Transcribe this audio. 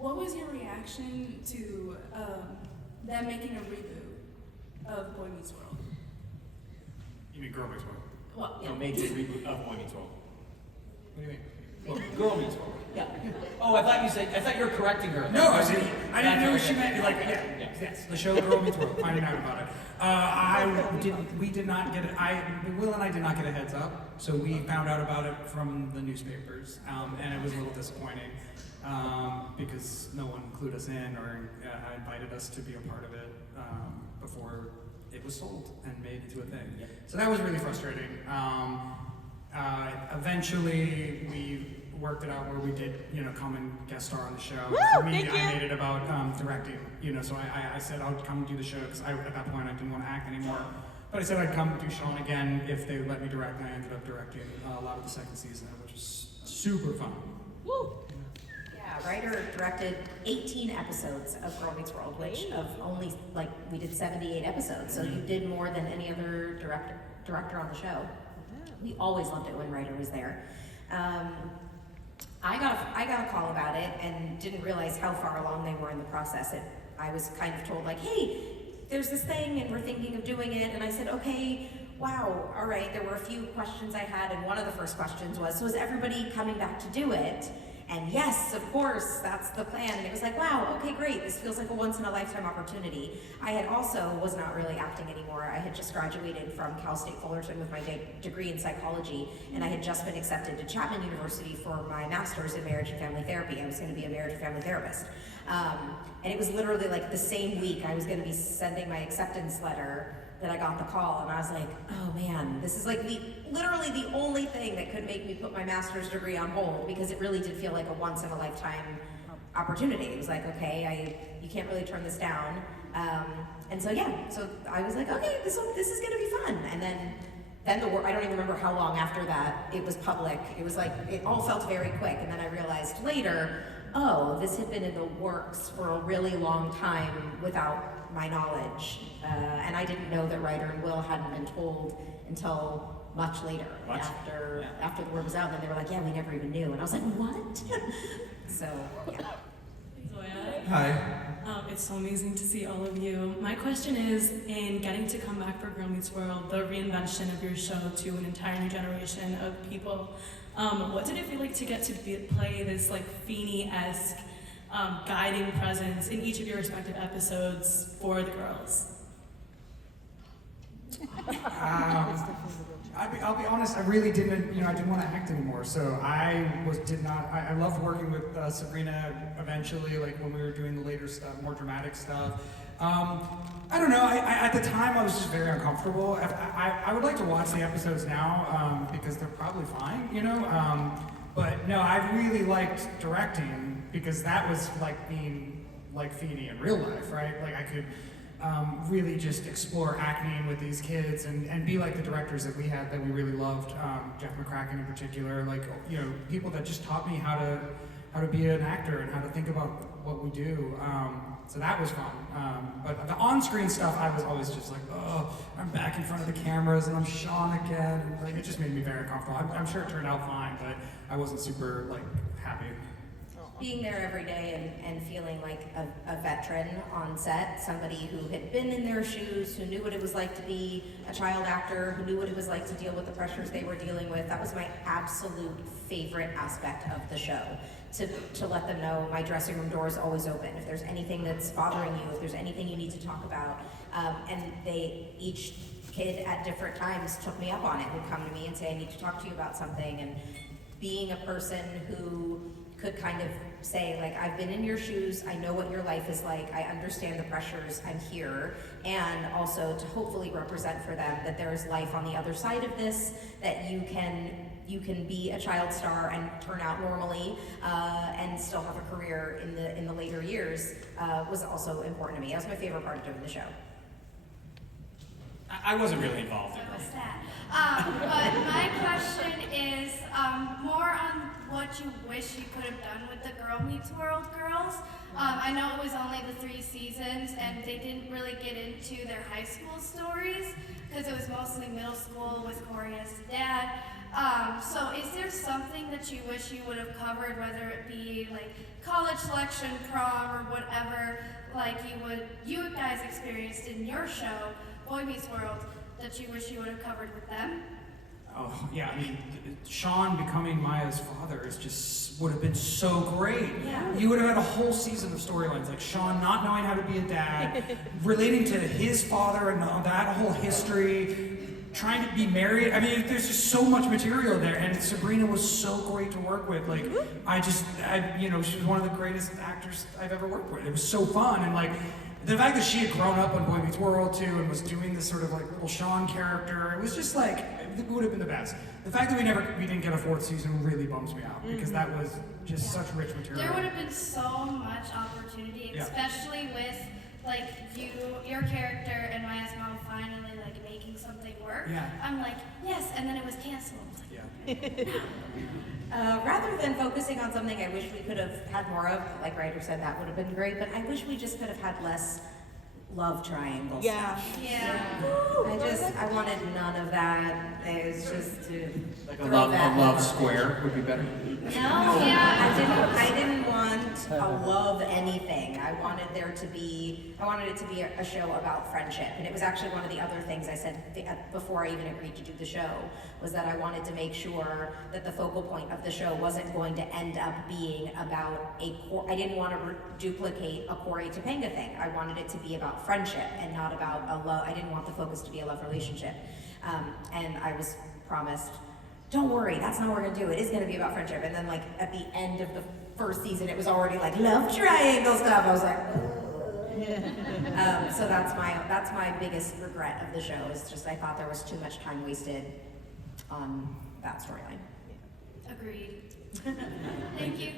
What was your reaction to them making a reboot of Boy Meets World? You mean Girl Meets World? Well, They made the reboot of Boy Meets World. What do you mean? Well, Girl Meets World. Yeah. Oh, I thought you were correcting her. No, I didn't know she meant like yes, the show Girl Meets World. Finding out about it. We did not get it. Will and I did not get a heads up, so we found out about it from the newspapers, and it was a little disappointing because no one clued us in or invited us to be a part of it before it was sold and made into a thing. Yep. So that was really frustrating. Eventually, we worked it out where we did, come and guest star on the show. Woo, For me, thank I you. made it about directing, so I said I would come do the show because at that point I didn't want to act anymore. But I said I'd come do Sean again if they would let me direct, and I ended up directing a lot of the second season, which was super fun. Woo. Yeah, Ryder directed 18 episodes of Girl Meets World, which of only, we did 78 episodes, so you did more than any other director on the show. We always loved it when Ryder was there. I got a call about it and didn't realize how far along they were in the process. I was kind of told hey, there's this thing and we're thinking of doing it, and I said, okay, wow, all right. There were a few questions I had, and one of the first questions was, so is everybody coming back to do it? And yes, of course, that's the plan. And it was wow, okay, great. This feels like a once-in-a-lifetime opportunity. I had also was not really acting anymore. I had just graduated from Cal State Fullerton with my degree in psychology, and I had just been accepted to Chapman University for my master's in marriage and family therapy. I was going to be a marriage and family therapist. And it was literally the same week I was going to be sending my acceptance letter that I got the call, and I was oh man, this is literally the only thing that could make me put my master's degree on hold, because it really did feel like a once in a lifetime opportunity. It was okay, you can't really turn this down. And so I was okay, this is gonna be fun. And then I don't even remember how long after that it was public. It was it all felt very quick, and then I realized later, this had been in the works for a really long time without my knowledge, and I didn't know that Ryder and Will hadn't been told until much later, after the word was out. And then they were yeah, we never even knew, and I was what? So yeah. Zoya. Hi. It's so amazing to see all of you. My question is, in getting to come back for Girl Meets World, the reinvention of your show to an entire new generation of people, what did it feel like to get to play this Feeney-esque guiding presence in each of your respective episodes for the girls? I'll be honest, I really didn't, I didn't want to act anymore, so I loved working with Sabrina eventually, when we were doing the later stuff, more dramatic stuff. I don't know, at the time I was just very uncomfortable. I would like to watch the episodes now, because they're probably fine, but no, I really liked directing, because that was being Feeney in real life, right? I could really just explore acting with these kids and be like the directors that we had that we really loved, Jeff McCracken in particular, people that just taught me how to be an actor and how to think about what we do. So that was fun. But the on-screen stuff, I was always just oh, I'm back in front of the cameras and I'm Sean again. And, it just made me very uncomfortable. I'm sure it turned out fine, but I wasn't super happy. Being there every day and feeling like a veteran on set, somebody who had been in their shoes, who knew what it was like to be a child actor, who knew what it was like to deal with the pressures they were dealing with, that was my absolute favorite aspect of the show. To let them know my dressing room door is always open. If there's anything that's bothering you, if there's anything you need to talk about, and each kid at different times took me up on it, would come to me and say, I need to talk to you about something, and being a person who could kind of say, I've been in your shoes, I know what your life is like, I understand the pressures, I'm here, and also to hopefully represent for them that there is life on the other side of this, that you can be a child star and turn out normally, and still have a career in the later years, was also important to me. That was my favorite part of doing the show. I wasn't really involved in it. What's that? But my question is more on what you wish you could have done with the Girl Meets World girls. I know it was only the 3 seasons, and they didn't really get into their high school stories because it was mostly middle school with Corey as dad. So is there something that you wish you would have covered, whether it be like college selection, prom, or whatever, like you guys experienced in your show, Boy Meets World, that you wish you would have covered with them? Oh, yeah, I mean, Sean becoming Maya's father is just, would have been so great. Yeah. You would have had a whole season of storylines, like Sean not knowing how to be a dad, relating to his father and that whole history, trying to be married. I mean, there's just so much material there, and Sabrina was so great to work with. Like, she was one of the greatest actors I've ever worked with. It was so fun, and like, the fact that she had grown up on Boy Meets World too, and was doing this sort of like little Sean character, it was just like, it would have been the best. The fact that we didn't get a 4th season really bums me out, because that was just such rich material. There would have been so much opportunity, Yeah. especially with like your character and Maya's mom finally like making something work. Yeah. I'm like, yes, and then it was canceled. Yeah. Rather than focusing on something I wish we could have had more of, like Ryder said, that would have been great, but I wish we just could have had less love triangle stuff. Yeah. I wanted none of that. It was just to Like throw that a love in. square would be better. No, Yeah. I didn't want a love anything. I wanted it to be a show about friendship. And it was actually one of the other things I said before I even agreed to do the show, was that I wanted to make sure that the focal point of the show wasn't going to end up being about I didn't want to duplicate a Corey Topanga thing. I wanted it to be about friendship and not about a love. I didn't want the focus to be a love relationship. And I was promised, don't worry, that's not what we're gonna do. It is gonna be about friendship. And then like at the end of the 1st season, it was already like love triangle stuff. I was like, so that's my biggest regret of the show, is just I thought there was too much time wasted on that storyline. Agreed. Thank you